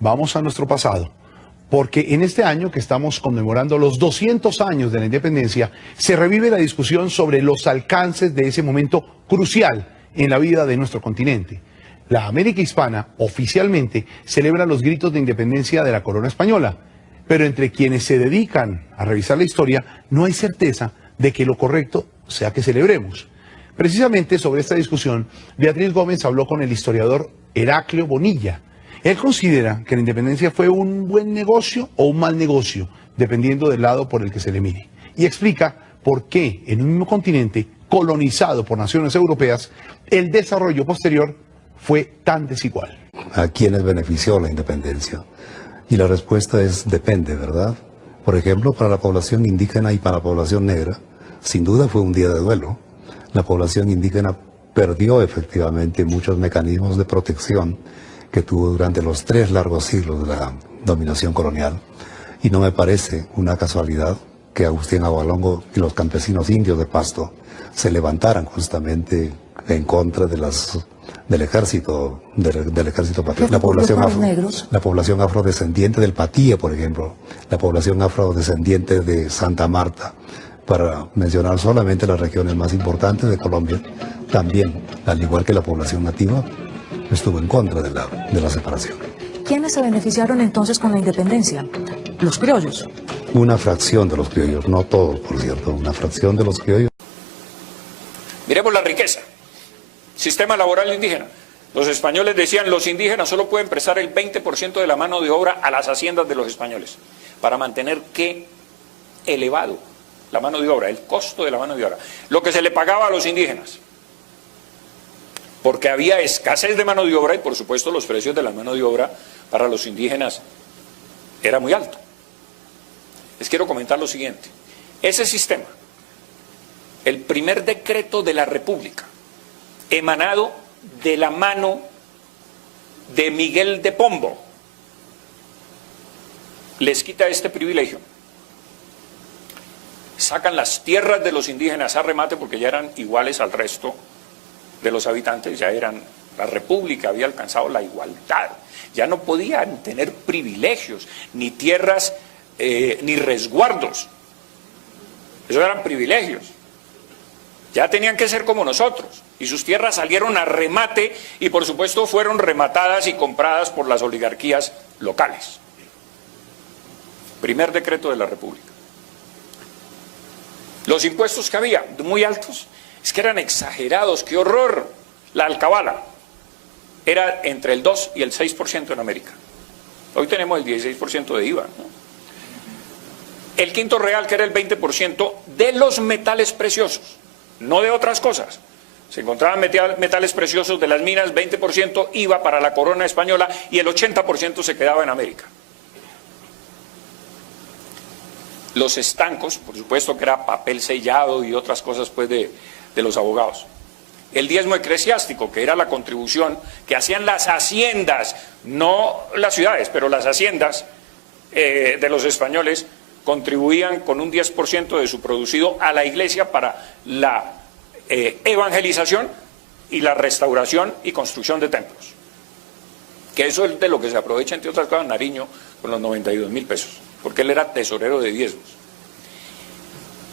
Vamos a nuestro pasado, porque en este año que estamos conmemorando los 200 años de la independencia, se revive la discusión sobre los alcances de ese momento crucial en la vida de nuestro continente. La América Hispana oficialmente celebra los gritos de independencia de la corona española, pero entre quienes se dedican a revisar la historia no hay certeza de que lo correcto sea que celebremos. Precisamente sobre esta discusión, Beatriz Gómez habló con el historiador Heraclio Bonilla. Él considera que la independencia fue un buen negocio o un mal negocio, dependiendo del lado por el que se le mire. Y explica por qué en un mismo continente colonizado por naciones europeas, el desarrollo posterior fue tan desigual. ¿A quiénes benefició la independencia? Y la respuesta es depende, ¿verdad? Por ejemplo, para la población indígena y para la población negra, sin duda fue un día de duelo. La población indígena perdió efectivamente muchos mecanismos de protección que tuvo durante los 3 largos siglos de la dominación colonial. Y no me parece una casualidad que Agustín Agualongo y los campesinos indios de Pasto se levantaran justamente en contra de del ejército patriota. La población afrodescendiente del Patíe, por ejemplo, la población afrodescendiente de Santa Marta, para mencionar solamente las regiones más importantes de Colombia, también, al igual que la población nativa, estuvo en contra de la separación. ¿Quiénes se beneficiaron entonces con la independencia? Los criollos. Una fracción de los criollos, no todos, por cierto, una fracción de los criollos. Miremos la riqueza. Sistema laboral indígena. Los españoles decían, los indígenas solo pueden prestar el 20% de la mano de obra a las haciendas de los españoles, para mantener ¿qué? Elevado la mano de obra, el costo de la mano de obra, lo que se le pagaba a los indígenas. Porque había escasez de mano de obra y por supuesto los precios de la mano de obra para los indígenas era muy alto. Les quiero comentar lo siguiente. Ese sistema, el primer decreto de la República, emanado de la mano de Miguel de Pombo, les quita este privilegio. Sacan las tierras de los indígenas a remate porque ya eran iguales al resto de los habitantes, ya eran, la República había alcanzado la igualdad, ya no podían tener privilegios, ni tierras, ni resguardos, esos eran privilegios, ya tenían que ser como nosotros, y sus tierras salieron a remate, y por supuesto fueron rematadas y compradas por las oligarquías locales. Primer decreto de la República. Los impuestos que había, muy altos, es que eran exagerados, qué horror. La alcabala era entre el 2 y el 6% en América. Hoy tenemos el 16% de IVA, ¿no? El quinto real, que era el 20% de los metales preciosos, no de otras cosas. Se encontraban metales preciosos de las minas, 20% IVA para la corona española y el 80% se quedaba en América. Los estancos, por supuesto que era papel sellado y otras cosas pues de los abogados. El diezmo eclesiástico, que era la contribución que hacían las haciendas, no las ciudades, pero las haciendas de los españoles, contribuían con un 10% de su producido a la iglesia para la evangelización y la restauración y construcción de templos. Que eso es de lo que se aprovecha, entre otras cosas, Nariño con los 92.000 pesos, porque él era tesorero de diezmos.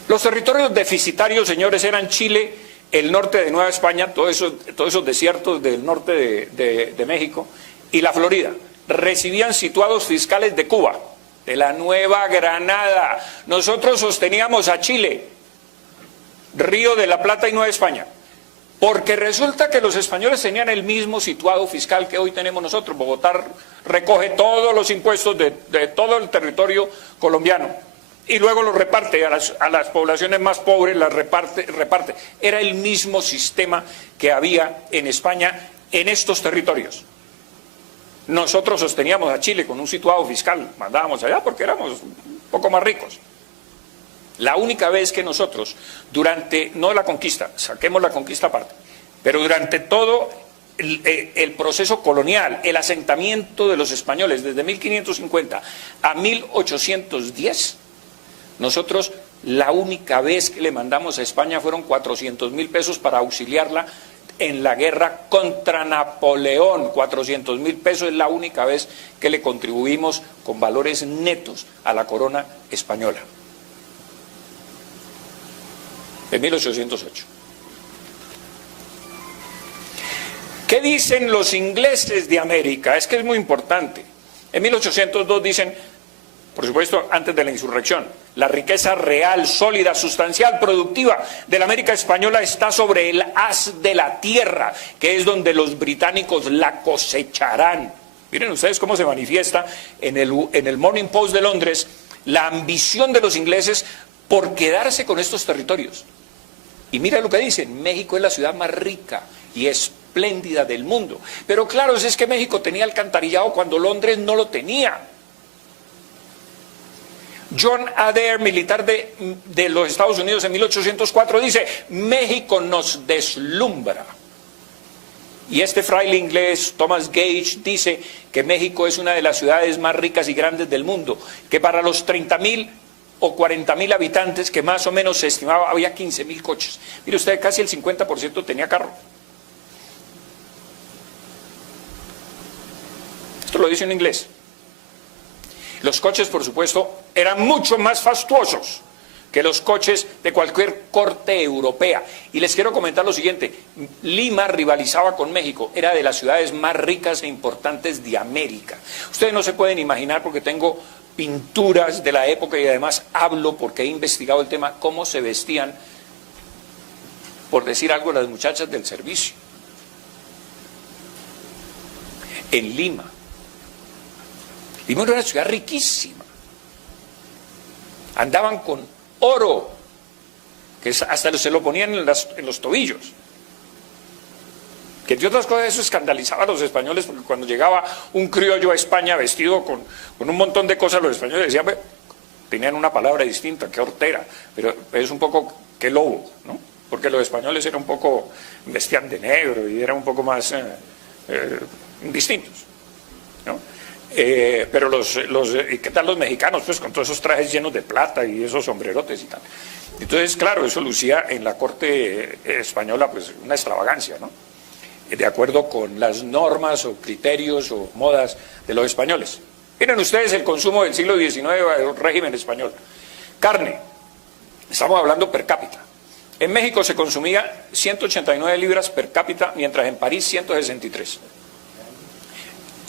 Los territorios deficitarios, señores, eran Chile, el norte de Nueva España, todos esos desiertos del norte de México, y la Florida. Recibían situados fiscales de Cuba, de la Nueva Granada. Nosotros sosteníamos a Chile, Río de la Plata y Nueva España, porque resulta que los españoles tenían el mismo situado fiscal que hoy tenemos nosotros. Bogotá recoge todos los impuestos de todo el territorio colombiano y luego los reparte a las poblaciones más pobres, las reparte. Era el mismo sistema que había en España en estos territorios. Nosotros sosteníamos a Chile con un situado fiscal, mandábamos allá porque éramos un poco más ricos. La única vez que nosotros, durante, no la conquista, saquemos la conquista aparte, pero durante todo el proceso colonial, el asentamiento de los españoles desde 1550 a 1810, Nosotros, la única vez que le mandamos a España fueron 400.000 pesos para auxiliarla en la guerra contra Napoleón. 400.000 pesos es la única vez que le contribuimos con valores netos a la corona española. En 1808. ¿Qué dicen los ingleses de América? Es que es muy importante. En 1802 dicen, por supuesto, antes de la insurrección, la riqueza real, sólida, sustancial, productiva de la América española está sobre el haz de la tierra, que es donde los británicos la cosecharán. Miren ustedes cómo se manifiesta en el Morning Post de Londres la ambición de los ingleses por quedarse con estos territorios. Y mira lo que dicen, México es la ciudad más rica y espléndida del mundo. Pero claro, es que México tenía alcantarillado cuando Londres no lo tenía. John Adair, militar de los Estados Unidos en 1804, dice, México nos deslumbra. Y este fraile inglés, Thomas Gage, dice que México es una de las ciudades más ricas y grandes del mundo, que para los 30.000 o 40.000 habitantes, que más o menos se estimaba, había 15.000 coches. Mire usted, casi el 50% tenía carro. Esto lo dice un inglés. Los coches, por supuesto, eran mucho más fastuosos que los coches de cualquier corte europea. Y les quiero comentar lo siguiente, Lima rivalizaba con México, era de las ciudades más ricas e importantes de América. Ustedes no se pueden imaginar, porque tengo pinturas de la época y además hablo porque he investigado el tema, cómo se vestían, por decir algo, las muchachas del servicio. En Lima. Lima era una ciudad riquísima. Andaban con oro, que hasta se lo ponían en los tobillos. Que entre otras cosas eso escandalizaba a los españoles, porque cuando llegaba un criollo a España vestido con un montón de cosas, los españoles decían, tenían una palabra distinta, que hortera, pero es un poco que lobo, ¿no? Porque los españoles eran un poco, vestían de negro y eran un poco más distintos, ¿no? Pero ¿qué tal los mexicanos? Pues con todos esos trajes llenos de plata y esos sombrerotes y tal. Entonces, claro, eso lucía en la corte española, pues una extravagancia, ¿no? De acuerdo con las normas o criterios o modas de los españoles. Miren ustedes el consumo del siglo XIX del régimen español. Carne, estamos hablando per cápita. En México se consumía 189 libras per cápita, mientras en París 163.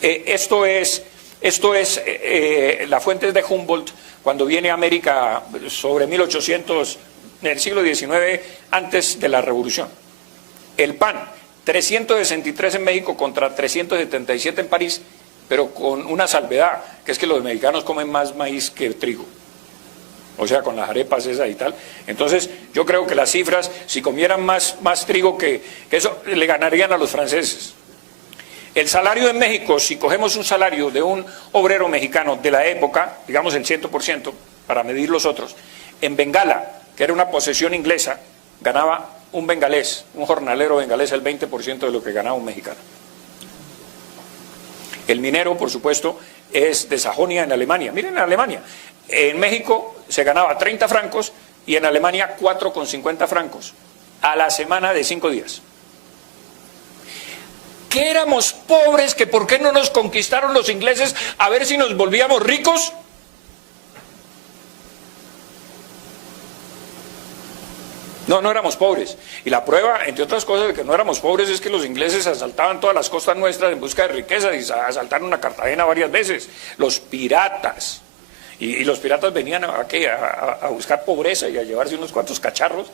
Esto es la fuente de Humboldt cuando viene a América sobre 1800, en el siglo XIX, antes de la Revolución. El pan, 363 en México contra 377 en París, pero con una salvedad, que es que los mexicanos comen más maíz que trigo. O sea, con las arepas esas y tal. Entonces, yo creo que las cifras, si comieran más trigo que eso, le ganarían a los franceses. El salario en México, si cogemos un salario de un obrero mexicano de la época, digamos el 100%, para medir los otros, en Bengala, que era una posesión inglesa, ganaba un bengalés, un jornalero bengalés, el 20% de lo que ganaba un mexicano. El minero, por supuesto, es de Sajonia, en Alemania. Miren, en Alemania, en México se ganaba 30 francos y en Alemania 4,50 francos a la semana de 5 días. ¿Que éramos pobres? ¿Que por qué no nos conquistaron los ingleses a ver si nos volvíamos ricos? No, no éramos pobres. Y la prueba, entre otras cosas, de que no éramos pobres es que los ingleses asaltaban todas las costas nuestras en busca de riqueza y asaltaron a Cartagena varias veces. Los piratas. Y los piratas venían a buscar pobreza y a llevarse unos cuantos cacharros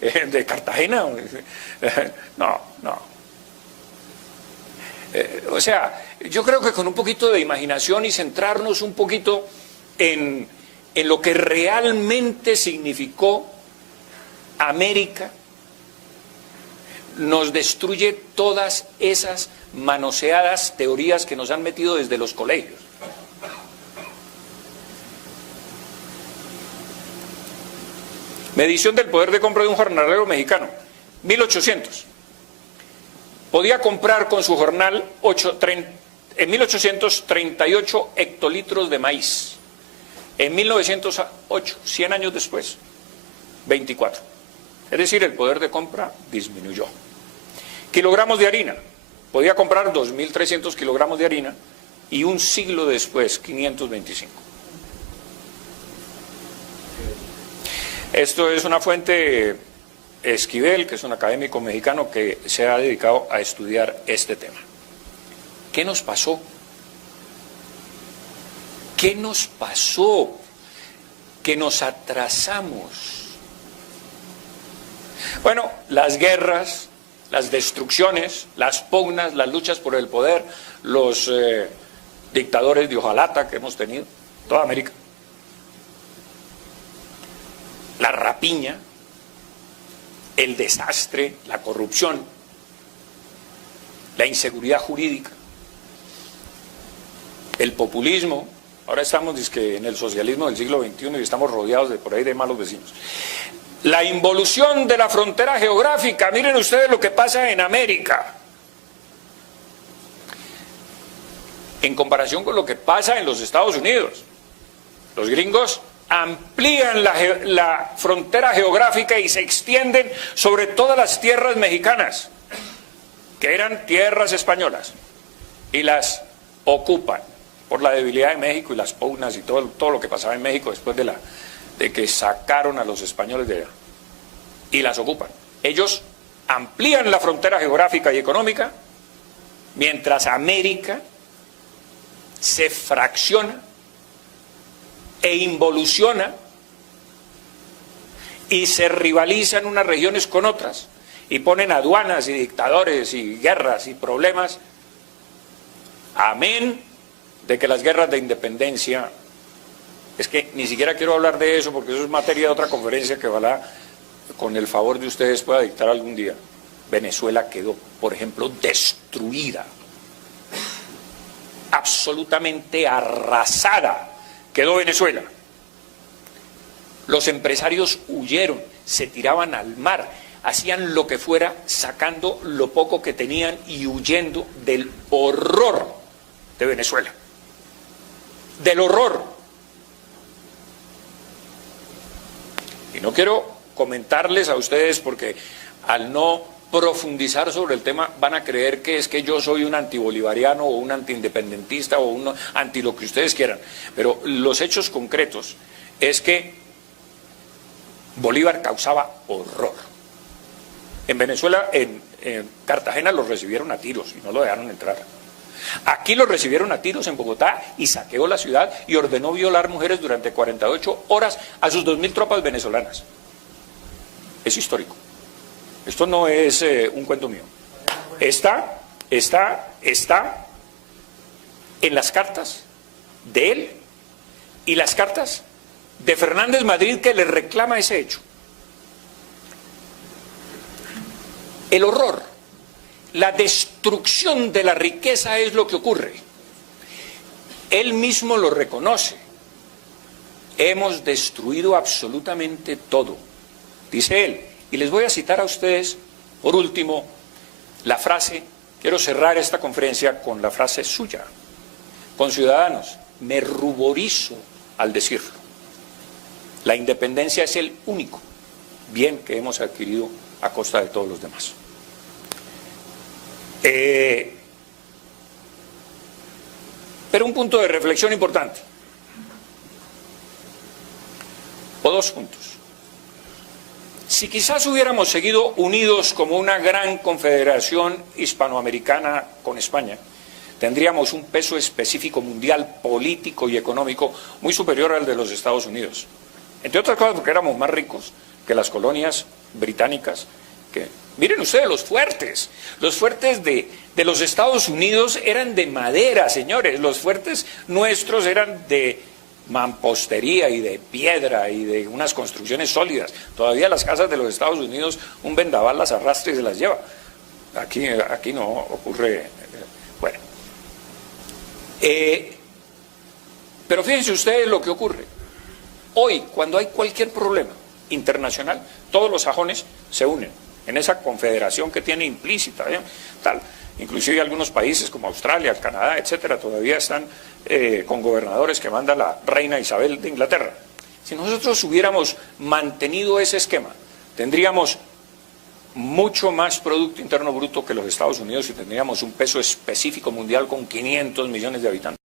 de Cartagena. No. O sea, yo creo que con un poquito de imaginación y centrarnos un poquito en lo que realmente significó América, nos destruye todas esas manoseadas teorías que nos han metido desde los colegios. Medición del poder de compra de un jornalero mexicano, 1800. Podía comprar con su jornal en 1838 hectolitros de maíz. En 1908, 100 años después, 24. Es decir, el poder de compra disminuyó. Kilogramos de harina. Podía comprar 2.300 kilogramos de harina y un siglo después, 525. Esto es una fuente Esquivel, que es un académico mexicano que se ha dedicado a estudiar este tema. ¿Qué nos pasó? ¿Qué nos pasó? Que nos atrasamos. Bueno, las guerras, las destrucciones, las pugnas, las luchas por el poder, los dictadores de hojalata que hemos tenido, toda América, la rapiña, el desastre, la corrupción, la inseguridad jurídica, el populismo. Ahora estamos en el socialismo del siglo XXI y estamos rodeados de por ahí de malos vecinos. La involución de la frontera geográfica. Miren ustedes lo que pasa en América. En comparación con lo que pasa en los Estados Unidos. Los gringos amplían la frontera geográfica y se extienden sobre todas las tierras mexicanas, que eran tierras españolas, y las ocupan por la debilidad de México y las pugnas y todo lo que pasaba en México después de que sacaron a los españoles de allá, y las ocupan. Ellos amplían la frontera geográfica y económica, mientras América se fracciona e involuciona y se rivalizan unas regiones con otras y ponen aduanas y dictadores y guerras y problemas, amén de que las guerras de independencia, es que ni siquiera quiero hablar de eso porque eso es materia de otra conferencia que ojalá con el favor de ustedes pueda dictar algún día. Venezuela quedó, por ejemplo, destruida, absolutamente arrasada quedó Venezuela. Los empresarios huyeron, se tiraban al mar, hacían lo que fuera, sacando lo poco que tenían y huyendo del horror de Venezuela. Del horror. Y no quiero comentarles a ustedes porque al no profundizar sobre el tema van a creer que es que yo soy un antibolivariano o un antiindependentista o un anti lo que ustedes quieran, pero los hechos concretos es que Bolívar causaba horror. En Venezuela, en Cartagena los recibieron a tiros y no lo dejaron entrar. Aquí los recibieron a tiros en Bogotá y saqueó la ciudad y ordenó violar mujeres durante 48 horas a sus 2.000 tropas venezolanas. Es histórico. Esto no es un cuento mío. Está en las cartas de él y las cartas de Fernández Madrid que le reclama ese hecho. El horror, la destrucción de la riqueza es lo que ocurre. Él mismo lo reconoce. Hemos destruido absolutamente todo, dice él. Y les voy a citar a ustedes, por último, la frase, quiero cerrar esta conferencia con la frase suya. Conciudadanos, me ruborizo al decirlo. La independencia es el único bien que hemos adquirido a costa de todos los demás. Pero un punto de reflexión importante, o dos puntos. Si quizás hubiéramos seguido unidos como una gran confederación hispanoamericana con España, tendríamos un peso específico mundial, político y económico muy superior al de los Estados Unidos. Entre otras cosas porque éramos más ricos que las colonias británicas. Miren ustedes los fuertes de los Estados Unidos eran de madera, señores. Los fuertes nuestros eran de mampostería y de piedra y de unas construcciones sólidas. Todavía las casas de los Estados Unidos un vendaval las arrastra y se las lleva. Aquí no ocurre. Bueno. Pero fíjense ustedes lo que ocurre. Hoy, cuando hay cualquier problema internacional, todos los sajones se unen en esa confederación que tiene implícita, tal. Inclusive algunos países como Australia, Canadá, etcétera, todavía están con gobernadores que manda la reina Isabel de Inglaterra. Si nosotros hubiéramos mantenido ese esquema, tendríamos mucho más Producto Interno Bruto que los Estados Unidos y tendríamos un peso específico mundial con 500 millones de habitantes.